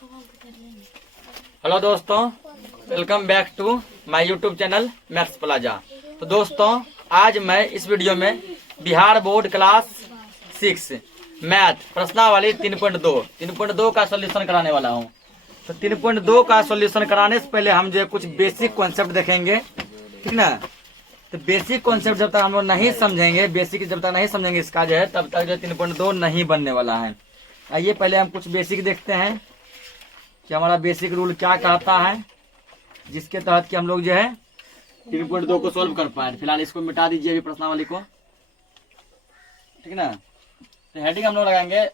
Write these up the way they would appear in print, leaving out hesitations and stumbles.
Hello दोस्तों, welcome back to my YouTube channel Maths Plaza. तो दोस्तों, आज मैं इस वीडियो में बिहार बोर्ड क्लास 6 मैथ प्रश्नावली 3.2 का सॉल्यूशन कराने वाला हूं। तो 3.2 का सॉल्यूशन कराने से पहले हम जो है कुछ बेसिक कॉन्सेप्ट देखेंगे, ठीक ना। तो बेसिक कॉन्सेप्ट जब तक हम लोग नहीं समझेंगे, बेसिक जब तक नहीं समझेंगे इसका जो है, तब तक जो 3.2 नहीं बनने वाला है। आइए पहले हम कुछ बेसिक देखते हैं कि हमारा बेसिक रूल क्या कहता है, जिसके तहत कि हम लोग जो है 3.2 को सॉल्व कर पाए। फिलहाल इसको मिटा दीजिए अभी प्रश्नावली को, ठीक ना। तो हेडिंग हम लोग लगाएंगे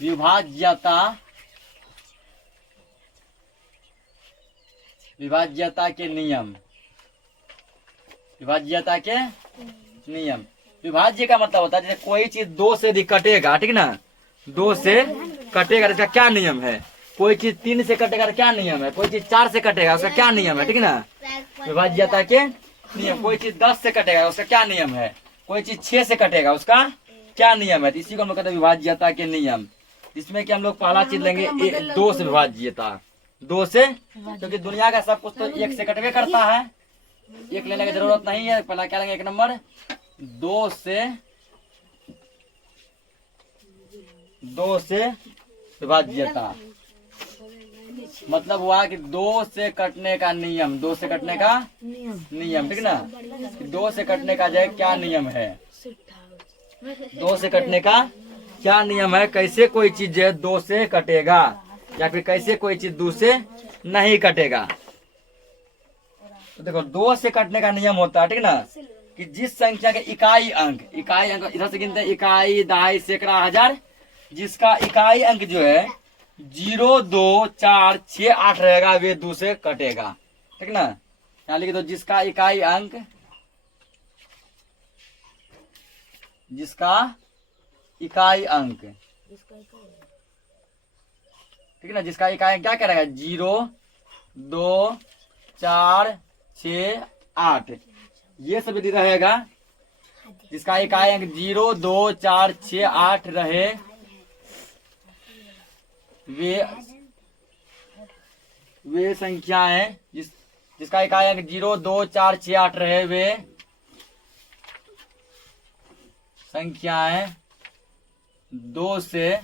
विभाज्यता के नियम। विभाज्यता के नियम। विभाज्य का मतलब होता है जैसे कोई चीज 2 से यदि कटेगा, ठीक ना, 2 से कटेगा इसका क्या नियम है। कोई चीज 3 से कटेगा तो क्या नियम है। कोई चीज 4 से कटेगा उसका क्या नियम है, ठीक ना। विभाज्यता के नियम। कोई चीज 10 से कटेगा उसका क्या नियम है। कोई चीज 6 से कटेगा उसका क्या नियम है। इसी को हम लोग कहते हैं विभाज्यता के नियम। इसमें कि हम लोग पहला चीज लेंगे 2 से विभाज्यता। 2 से, क्योंकि दुनिया का सब कुछ तो 1 से कटवे करता है, 1 लेने की जरूरत नहीं है। पहला क्या लेंगे, 1 नंबर 2 से विभाज्यता। मतलब हुआ कि 2 से कटने का नियम। 2 से कटने का नियम, ठीक ना। 2 से कटने का जो है क्या नियम है, 2 से कटने का क्या नियम है। कैसे कोई चीज जो है 2 से कटेगा, या फिर कैसे कोई चीज 2 से नहीं कटेगा। तो देखो 2 से कटने का नियम होता है, ठीक ना, कि जिस संख्या के इकाई अंक इधर से गिनते हैं, इकाई, दहाई, सैकड़ा, हजार, जिसका इकाई अंक जो है 0, 2, 4, 6, 8 रहेगा, वे 2 से कटेगा, ठीक ना। यहाँ लिख दो जिसका इकाई अंक ठीक ना, जिसका इकाई अंक क्या करेगा, 0, 2, 4, 6, 8, ये सब यदि रहेगा, जिसका इकाई अंक 0, 2, 4, 6, 8 रहे, वे संख्याएं जिसका इकाई अंक 0, 2, 4, 6, 8 रहे, वे संख्याएं 2 से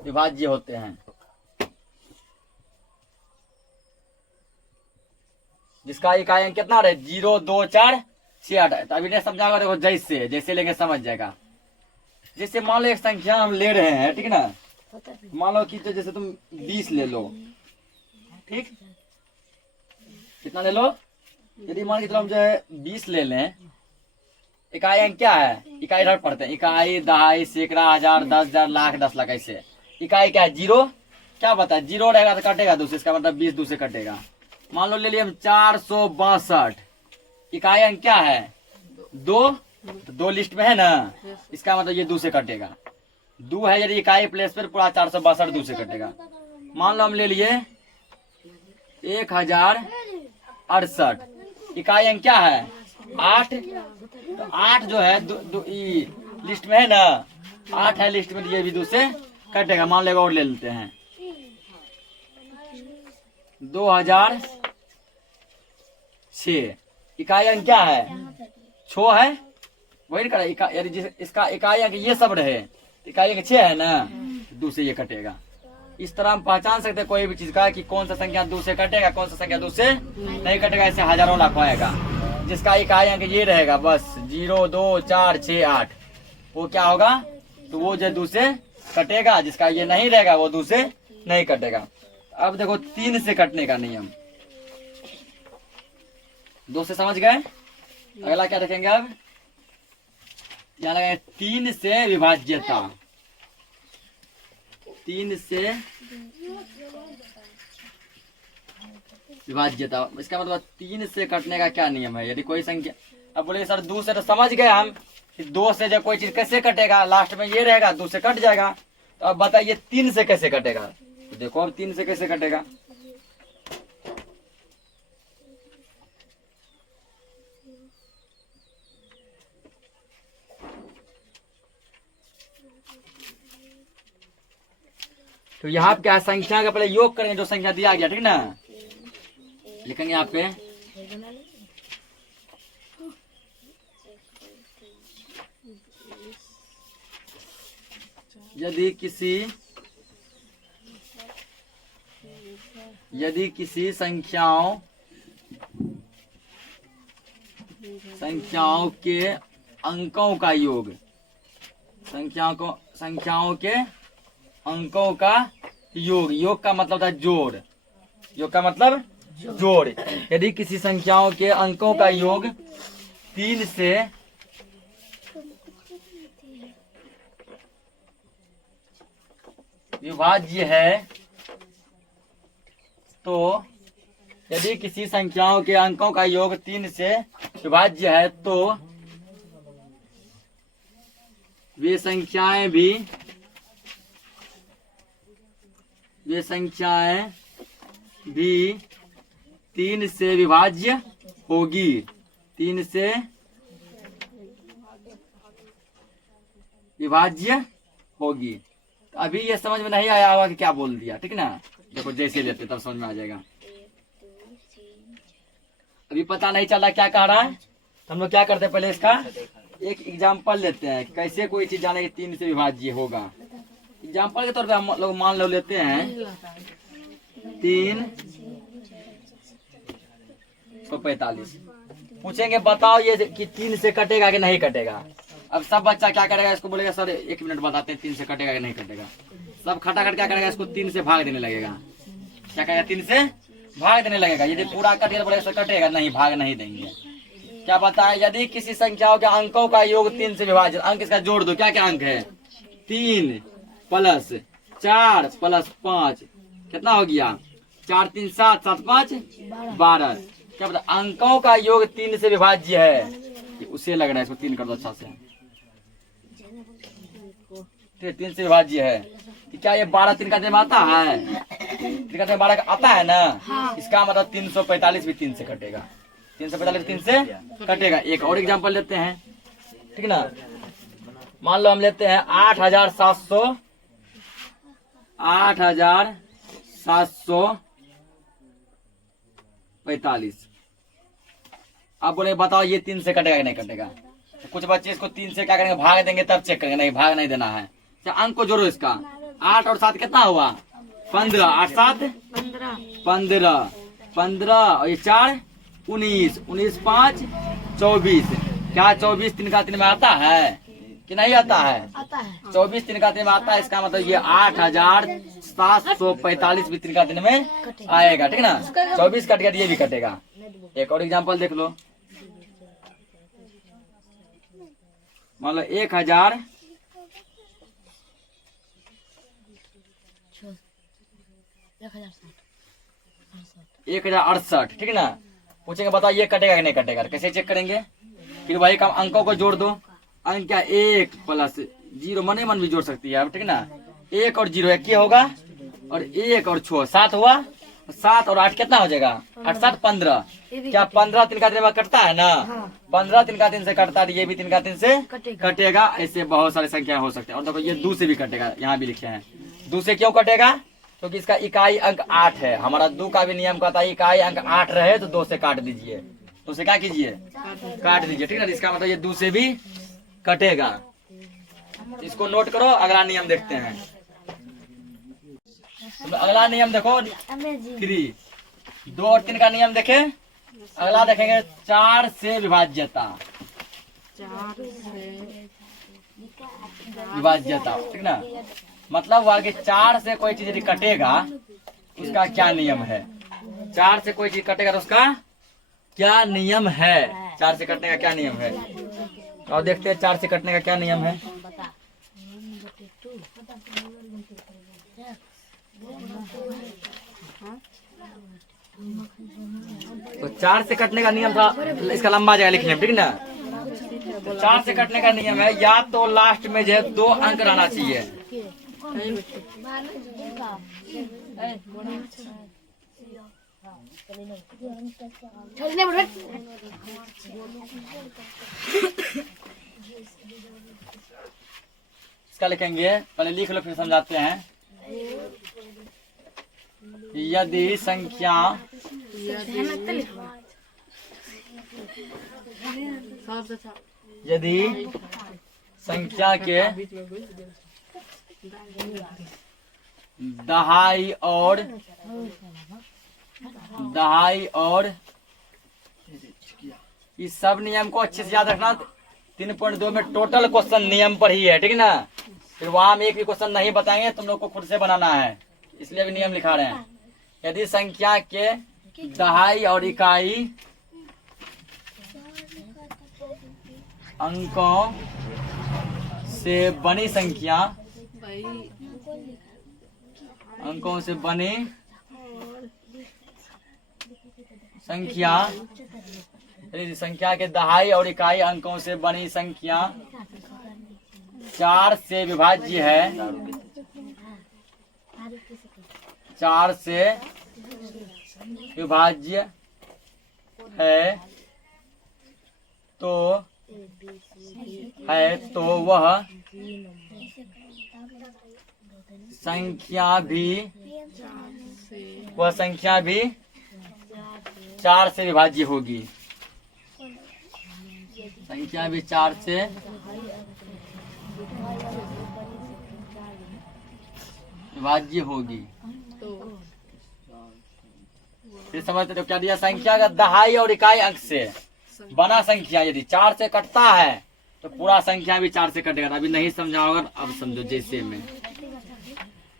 विभाज्य होते हैं। जिसका इकाई अंक कितना रहे, 0, 2, 4, 6, 8। तो अभी नहीं समझाऊंगा, देखो जैसे लेंगे समझ जाएगा। जैसे मान लो एक संख्या हम ले रहे हैं, ठीक ना। मान लो कि तो जैसे तुम 20 ले लो, ठीक, कितना ले लो। यदि मान के चलो हम जो है 20 ले लें, इकाई अंक क्या है, इकाई इधर पढ़ते हैं, इकाई, दहाई, सैकड़ा, हजार, 10,000, लाख, 10 लाख, ऐसे। इकाई क्या है, 0, क्या बता, 0 रहेगा तो कटेगा 2 से, इसका मतलब 20 2 से कटेगा। मान लो ले लिए हम 462, इकाई अंक क्या है, 2, तो 2 लिस्ट में है ना, इसका मतलब ये 2 से कटेगा। 2 है यदि इकाई प्लेस पर, पूरा 462 2 से कटेगा। मान लो हम ले लिए 1068, इकाई अंक क्या है, 8, तो 8 जो है लिस्ट में है ना, 8 है लिस्ट में, तो ये भी 2 से कटेगा। मान लेगा और ले लेते हैं 2006, इकाई अंक क्या है, 6 है, वही ना करा। यदि इसका इकाई अंक ये सब रहे, इकाई अंक 6 है ना, 2 से ये कटेगा। इस तरह हम पहचान सकते हैं कोई भी चीज का कि कौन सा संख्या 2 से कटेगा, कौन सा संख्या 2 से नहीं कटेगा। ऐसे हजारों लाखों आएगा। जिसका इकाई अंक ये रहेगा बस 0, 2, 4, 6, 8, वो क्या होगा, तो वो जो 2 से कटेगा। जिसका ये नहीं रहेगा वो 2 से नहीं कटेगा। अब देखो 3 से कटने का नियम। 2 से समझ गए। अगला क्या देखेंगे, अब यहाँ लगाए 3 से विभाज्यता। 3 से विभाज्यता, इसका मतलब 3 से कटने का क्या नियम है। यदि कोई संख्या, अब बोले सर 2 से तो समझ गए हम कि 2 से जब कोई चीज कैसे कटेगा, लास्ट में ये रहेगा, 2 से कट जाएगा। तो अब बताइए 3 से कैसे कटेगा। तो देखो अब 3 से कैसे कटेगा। तो यहाँ पे क्या है, संख्या का पहले योग करेंगे जो संख्या दिया गया, ठीक ना। लिखेंगे यहाँ पे यदि किसी संख्याओं के अंकों का योग, संख्याओं के अंकों का योग का मतलब होता है जोड़, योग का मतलब जोड़। यदि किसी संख्याओं के अंकों का योग 3 से विभाज्य है, तो यदि किसी संख्याओं के अंकों का योग 3 से विभाज्य है, तो वे संख्याएं भी 3 से विभाज्य होगी, 3 से विभाज्य होगी। तो अभी ये समझ में नहीं आया होगा कि क्या बोल दिया, ठीक ना। देखो जैसे लेते तब समझ में आ जाएगा। अभी पता नहीं चल रहा क्या कह रहा है, तो हम लोग क्या करते हैं, पहले इसका एक एग्जाम्पल लेते हैं, कैसे कोई चीज जाने कि 3 से विभाज्य होगा। एग्जाम्पल के तौर पे हम लोग मान लो लेते हैं 345। पूछेंगे बताओ ये कि 3 से कटेगा कि नहीं कटेगा। अब सब बच्चा क्या करेगा, इसको बोलेगा सर 1 मिनट बताते हैं 3 से कटेगा कि नहीं कटेगा। सब खटाखट क्या करेगा, इसको 3 से भाग देने लगेगा। क्या करेगा, 3 से भाग देने लगेगा। यदि पूरा कट गया बोलेगा कटेगा, नहीं भाग नहीं देंगे। क्या बताया, यदि किसी संख्याओं के अंकों का योग 3 से विभाजित, अंक इसका जोड़ दो, क्या क्या अंक है, 3 + 4 + 5 कितना हो गया, 4 3 7 7 5 12। क्या बता, अंकों का योग 3 से विभाज्य है, उसे लग रहा है, इसको 3 कर दो अच्छा से, 3 से विभाज्य है। कि क्या ये 12 3 का में आता है, 3 का 12 का आता है ना। हाँ। इसका मतलब 345 भी 3 से कटेगा, 345 3 से कटेगा। एक और एग्जांपल लेते हैं, ठीक ना। मान लो हम लेते हैं 8745। अब बोले बताओ ये 3 से कटेगा कि नहीं कटेगा। तो कुछ बच्चे इसको 3 से क्या करेंगे, भाग देंगे तब चेक करेंगे, नहीं भाग नहीं देना है। तो अंक को जोड़ो, इसका 8 और 7 कितना हुआ, 15, 8 7 15 और ये 4 19 19 5 24। क्या 24 3 का 3 में आता है कि नहीं आता है? आता है। 24 3 का 3 में आता है, इसका मतलब ये 8745 भी 3 का 3 में आएगा, ठीक ना। 24 कट गया, ये भी कटेगा। एक और एग्जांपल देख लो, मान लो 1068, ठीक ना। पूछेंगे बताओ ये कटेगा कि नहीं कटेगा, कैसे चेक करेंगे। फिर वही काम, अंकों को जोड़ दो। अंक क्या, 1 + 0 मन ही मन भी जोड़ सकती है आप, ठीक ना। 1 और 0 1 होगा, और 1 और 6 7 हुआ, 7 और 8 कितना हो जाएगा, 8 7 15। क्या 15 3 का 3 में कटता है ना। 15 3 का 3 से कटता है, ये भी 3 का 3 से कटेगा। ऐसे बहुत सारी संख्या हो सकते हैं। और देखो ये 2 से भी कटेगा, यहाँ भी लिखे हैं 2 से क्यों कटेगा, क्योंकि इसका इकाई अंक 8 है। हमारा 2 का भी नियम कहता है इकाई अंक 8 रहे तो 2 से काट दीजिए, 2 से क्या कीजिए, काट दीजिए, ठीक है। इसका मतलब ये 2 से भी कटेगा। इसको नोट करो, अगला नियम देखते हैं। अगला नियम देखो 3, 2 और 3 का नियम देखे। अगला देखेंगे 4 से विभाज्यता, ठीक ना। मतलब हुआ कि 4 से कोई चीज यदि कटेगा उसका क्या नियम है। 4 से कोई चीज कटेगा तो उसका क्या नियम है, 4 से कटने का क्या नियम है। और देखते हैं 4 से कटने का क्या नियम है। तो 4 से कटने का नियम था, इसका लंबा जाएगा लिखने में, ठीक ना। तो 4 से कटने का नियम है, या तो लास्ट में जो है 2 अंक रहना चाहिए। इसका लिखेंगे, पहले लिख लो फिर समझाते हैं। यदि संख्या यदि संख्या के दहाई और इस सब नियम को अच्छे से याद रखना। 3.2 में टोटल क्वेश्चन नियम पर ही है, ठीक है ना। फिर वहां हम एक भी क्वेश्चन नहीं बताएंगे, तुम लोग को खुद से बनाना है, इसलिए भी नियम लिखा रहे हैं। यदि संख्या के दहाई और इकाई अंकों से बनी संख्या के दहाई और इकाई अंकों से बनी संख्या 4 से विभाज्य है, 4 से विभाज्य है तो वह संख्या भी 4 से विभाज्य होगी। संख्या भी 4 से विभाज्य होगी। फिर समझते तो क्या दिया, संख्या का दहाई और इकाई अंक से बना संख्या यदि 4 से कटता है तो पूरा संख्या भी 4 से कटेगा। अभी नहीं समझा होगा, अब समझो। जैसे में,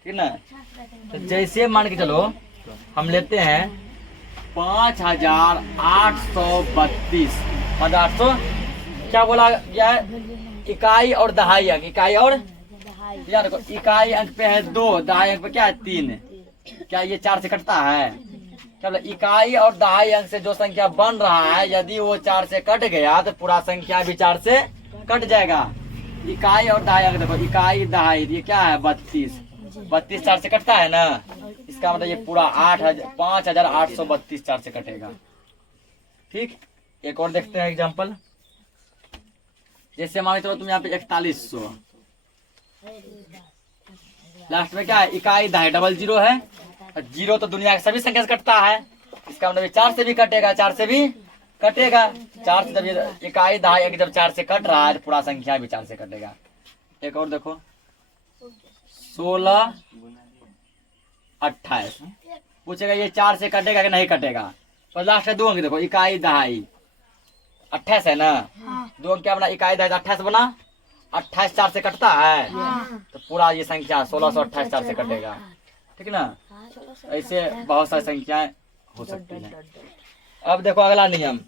ठीक ना, तो जैसे मान के चलो हम लेते हैं 5832 800 क्या बोला गया है, इकाई और दहाई अंक। इकाई और यार देखो, इकाई अंक पे है 2, दहाई अंक पे क्या है 3। क्या ये 4 से कटता है? क्या इकाई और दहाई अंक से जो संख्या बन रहा है, यदि वो 4 से कट गया तो पूरा संख्या भी 4 से कट जाएगा। इकाई और दहाई अंक देखो, इकाई दहाई ये क्या है 32 4 से कटता है ना। इसका मतलब ये पूरा 5832 4 से कटेगा। ठीक, एक और देखते हैं एग्जांपल। जैसे मान के चलो तुम यहाँ पे 4100, लास्ट में क्या है इकाई दहाई, 00 है। 0 तो दुनिया की सभी संख्या से कटता है, इसका मतलब 4 से भी कटेगा, 4 से भी कटेगा। 4 से जब इकाई दहाई जब 4 से कट रहा है तो पूरा संख्या भी 4 से कटेगा। एक और देखो 16 28, पूछेगा ये 4 से कटेगा कि नहीं कटेगा। पर लास्ट में 2 अंक देखो, इकाई दहाई 28 है ना। 2 अंक क्या बना, इकाई दहाई 28 बना। 28 4 से कटता है तो पूरा ये संख्या 1628 4 से कटेगा। ठीक है ना। ऐसे बहुत सारी संख्याएं हो सकती हैं। अब देखो अगला नियम,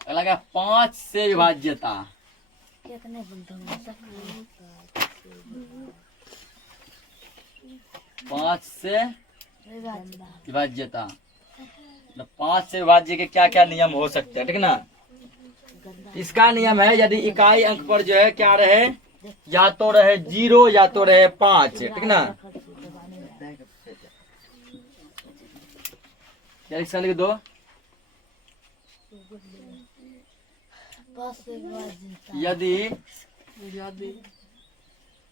अगला क्या, 5 से विभाज्यता। 5 से विभाज्यता, 5 से विभाज्य के क्या क्या नियम हो सकते हैं, ठीक है ना। इसका नियम है यदि इकाई अंक पर जो है क्या रहे, या तो रहे 0 या तो रहे 5, ठीक ना। क्या इसका लिख दो, यदि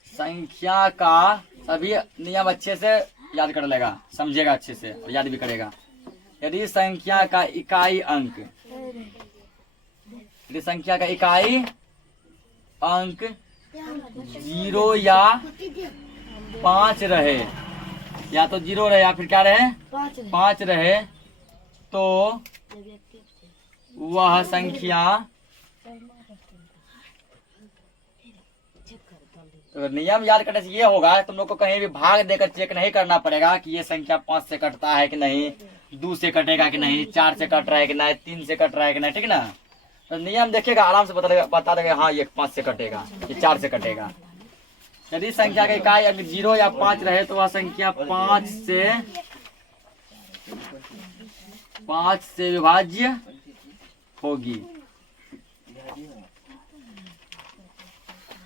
संख्या का, सभी नियम अच्छे से याद कर लेगा, समझेगा अच्छे से और याद भी करेगा। यदि संख्या का इकाई अंक, यदि संख्या का इकाई अंक 0 या 5 रहे, या तो 0 रहे या फिर क्या रहे 5 रहे, तो वह संख्या, तो नियम याद करने से ये होगा, तुम लोग को कहीं भी भाग देकर चेक नहीं करना पड़ेगा कि ये संख्या 5 से कटता है कि नहीं, 2 से कटेगा कि नहीं, 4 से कट रहा है कि नहीं, 3 से कट रहा है कि नहीं, ठीक ना। तो नियम देखेगा आराम से बता देगा हाँ ये 5 से कटेगा, ये 4 से कटेगा। यदि संख्या का इकाई अगर 0 या 5 रहे तो वह संख्या 5 से विभाज्य होगी,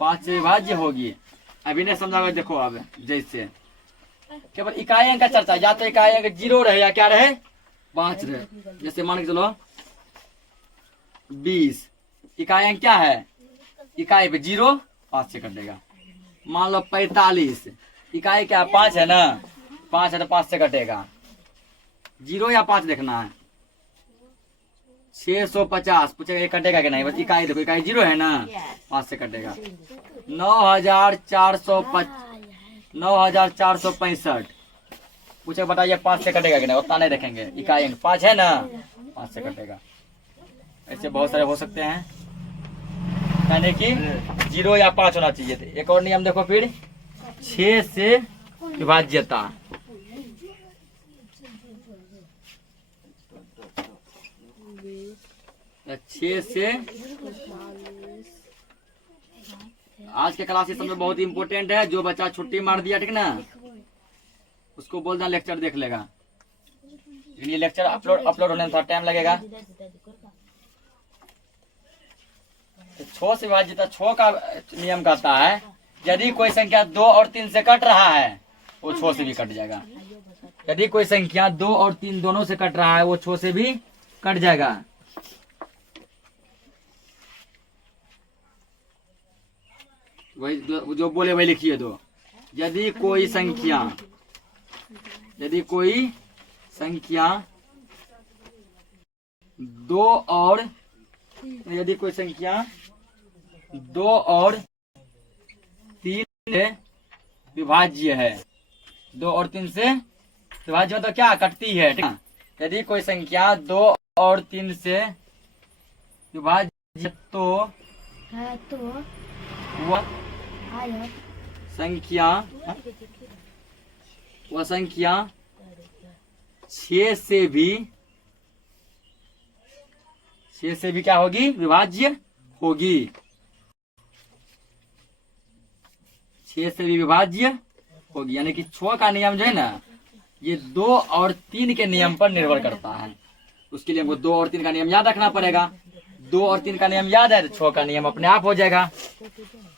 5 से विभाज्य होगी। अभी नहीं समझा, देखो अब जैसे केवल इकाई अंक का चर्चा, या तो इकाई अंक 0 रहे या क्या रहे 5 रहे। जैसे मान के चलो 20, इकाई अंक क्या है, इकाई पे 0 5 से कटेगा। मान लो 45, इकाई क्या 5 है ना, 5 है तो 5 से कटेगा, 0 या 5 देखना है। 650 पूछेगा ये कटेगा कि नहीं, बस इकाई देखो, इकाई 0 है ना, 5 से कटेगा। 9465 पूछेगा बताइए 5 से कटेगा कि नहीं, उतना नहीं देखेंगे, इकाई 5 है ना, 5 से कटेगा। ऐसे बहुत सारे हो सकते हैं, यानी कि 0 या 5 होना चाहिए थे। एक और नियम देखो फिर, 6 से विभाज्यता। छह से, आज के क्लास इस समय बहुत इंपॉर्टेंट है। जो बच्चा छुट्टी मार दिया ठीक ना, उसको बोल देना लेक्चर देख लेगा, ये लेक्चर अपलोड होने में थोड़ा टाइम लगेगा। तो 6 से विभाजित 6 का नियम कहता है यदि कोई संख्या 2 और 3 से कट रहा है वो 6 से भी कट जाएगा। यदि कोई संख्या 2 और 3 दोनों से कट रहा है वो 6 से भी कट जाएगा। वही जो बोले वही लिखिए। दो, यदि कोई संख्या 2 और यदि कोई संख्या 2 और 3 से विभाज्य है, 2 और 3 से विभाज्य मतलब क्या कटती है, ठीक है। यदि कोई संख्या 2 और 3 से विभाज्य तो वह संख्या 6 से भी क्या होगी, विभाज्य होगी। 6 से भी विभाज्य होगी, यानी कि 6 का नियम जो है ना ये 2 और 3 के नियम पर निर्भर करता है। उसके लिए हमको 2 और 3 का नियम याद रखना पड़ेगा। 2 और 3 का नियम याद है तो 6 का नियम अपने आप हो जाएगा।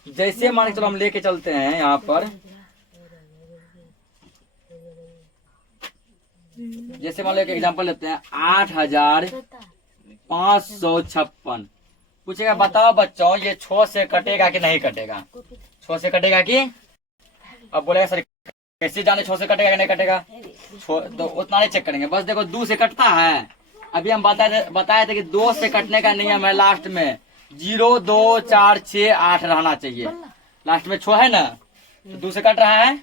जैसे मान के चलो हम लेके चलते हैं यहाँ पर, जैसे मान लो एक एग्जांपल लेते हैं 8556। पूछेगा बताओ बच्चों ये 6 से कटेगा कि नहीं कटेगा, 6 से कटेगा कि, अब बोलेगा सर कैसे जाने 6 से कटेगा कि नहीं कटेगा, तो उतना नहीं चेक करेंगे, बस देखो 2 से कटता है। अभी हम बताए थे कि 2 से कटने का नियम है लास्ट में 0 2 4 6 8 रहना चाहिए, लास्ट में 6 है ना, तो 2 से कट रहा है,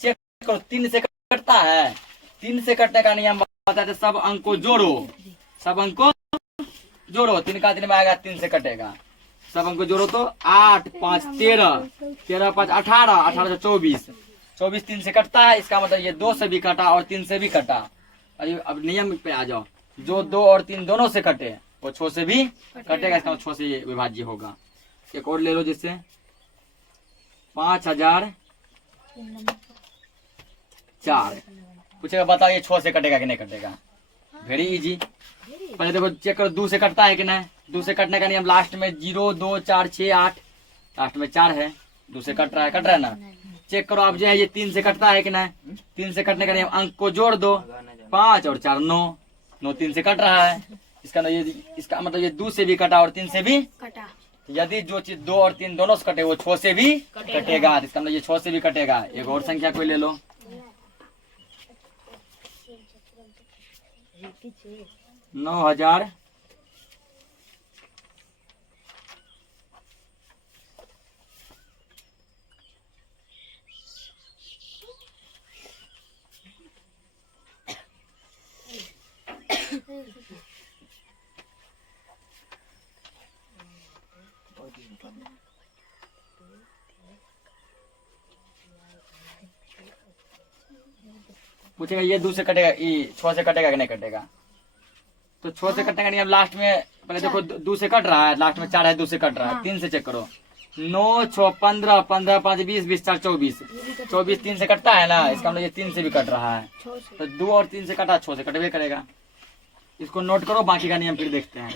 चेक करो। 3 से कटता है, 3 से कटने का नियम बताते सब अंक को जोड़ो, 3 का 3 में आएगा 3 से कटेगा, सब अंक को जोड़ो तो 8 5 13, 13 5 18, 18 से 24, 24 3 से कटता है। इसका मतलब ये 2 से भी कटा और 3 से भी कटा। अब नियम पे आ जाओ, जो 2 और 3 दोनों से कटे वो 6 से भी कटेगा, इसका 6 से विभाज्य होगा। एक और ले लो, जैसे 5004। पूछेगा बताओ ये 6 से कटेगा कि नहीं कटेगा, वेरी इजी। पहले देखो चेक करो 2 से कटता है कि नहीं, 2 से कटने का नियम लास्ट में 0 2 4 6 8, लास्ट में 4 है, 2 से कट रहा है ना। चेक करो अब जो है ये 3 से कटता है कि नहीं, 3 से कटने का नियम अंक को जोड़ दो, 5 और 4 9, 3 से कट रहा है। इसका मतलब ये 2 से भी कटा और 3 से भी कटा। यदि जो चीज 2 और 3 दोनों से कटे वो 6 से भी कटेगा, इसका मतलब ये 6 से भी कटेगा। एक और संख्या कोई ले लो, 9000 पूछेगा ये 2 से कटेगा, 6 से कटेगा कि नहीं कटेगा, तो 6 से कटने का नियम लास्ट में पहले देखो 2 से कट रहा है, लास्ट में 4 है, 2 से कट रहा है। 3 से चेक करो, 9 6 15, 15 5 20, 20 4 24, 24 3 से कटता है ना, इसका मतलब ये 3 से भी कट रहा है, तो 2 और 3 से कटा 6 से कटवे करेगा। इसको नोट करो, बाकी का नियम फिर देखते हैं।